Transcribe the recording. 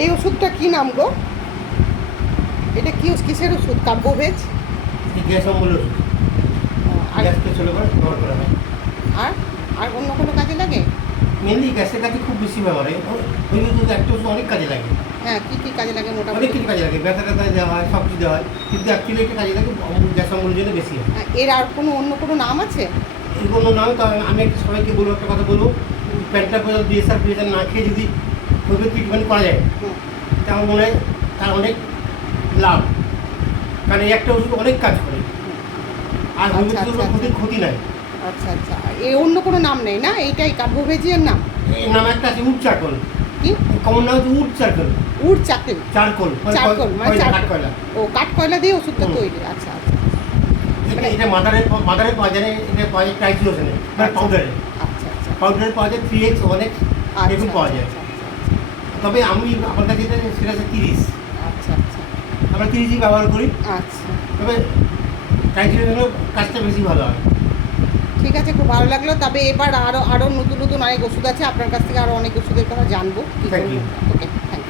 এই ওষুধটা কি নাম গো? এটা কি কিসের ওষুধ? কার্বোভেজ? গ্যাস অম্বলের ওষুধ। আর গ্যাসকে চলে করে ব্যবহার করা হয়। আর আর অন্য কোনো কাজে লাগে? মেনলি গ্যাসের কাছে খুব বেশি ব্যবহার হয়। ওই ওষুধ একটা ওষুধ অনেক কাজে লাগে, হ্যাঁ, কি কি কাজে লাগে অনেক মোটামুটি? কিছু কাজে লাগে। ব্যথা ট্যাথা দেওয়া হয়, সব কিছু দেওয়া হয়, কিন্তু অ্যাকচুয়ালি একটা কাজে লাগে গ্যাস অম্বলের জন্য বেশি হয়। এর আর কোনো অন্য কোনো নাম আছে? এর কোনো নাম তো আমি একটা সবাইকে বলবো, একটা কথা বলবো, প্যান্টাপ্রোল ডিএসআর না খেয়ে যদি হোমিও ট্রিটমেন্ট করা যায় হুম, তা আমার মনে হয় তার অনেক লাভ। কারণ এই একটা ওষুধ অনেক কাজ করে, আর আচ্ছা, হোমিওপ্যাথির আচ্ছা, ক্ষতির ক্ষতি নাই। আচ্ছা আচ্ছা, এর অন্য কোনো নাম নেই না? এইটাই কার্বোভেজিয়ার নাম? এর নাম একটা আছে উড চারকোল, কি? কমন নাম হচ্ছে উড চারকোল। উড চাকরি? চারকোল চারকোল মানে কয়লা, চারকোল। কাঠকয়লা। ও, কাঠকয়লা দিয়ে ওষুধটা হুম। তৈরি। আচ্ছা আচ্ছা এটা এটা মাদারের পাওয়া যায়, এটা পাওয়া যায় ট্রাইক্লোজেনে, মানে আচ্ছা। পাউডারে। আচ্ছা আচ্ছা পাউডারে পাওয়া যায় 3x 1x এরকম পাওয়া যায়। আচ্ছা তবে আমি আমার কাছে যেটা সেটা হচ্ছে 30। আচ্ছা আচ্ছা আমরা 30ই ব্যবহার করি, আচ্ছা। তবে ট্রাইক্লোজেনের কাজটা বেশি ভালো হয়। ঠিক আছে, খুব ভালো লাগলো। তবে এবার আরও নতুন নতুন অনেক ওষুধ আছে, আপনার কাছ থেকে আরও অনেক ওষুধের কথা জানবো। Thank you. ওকে।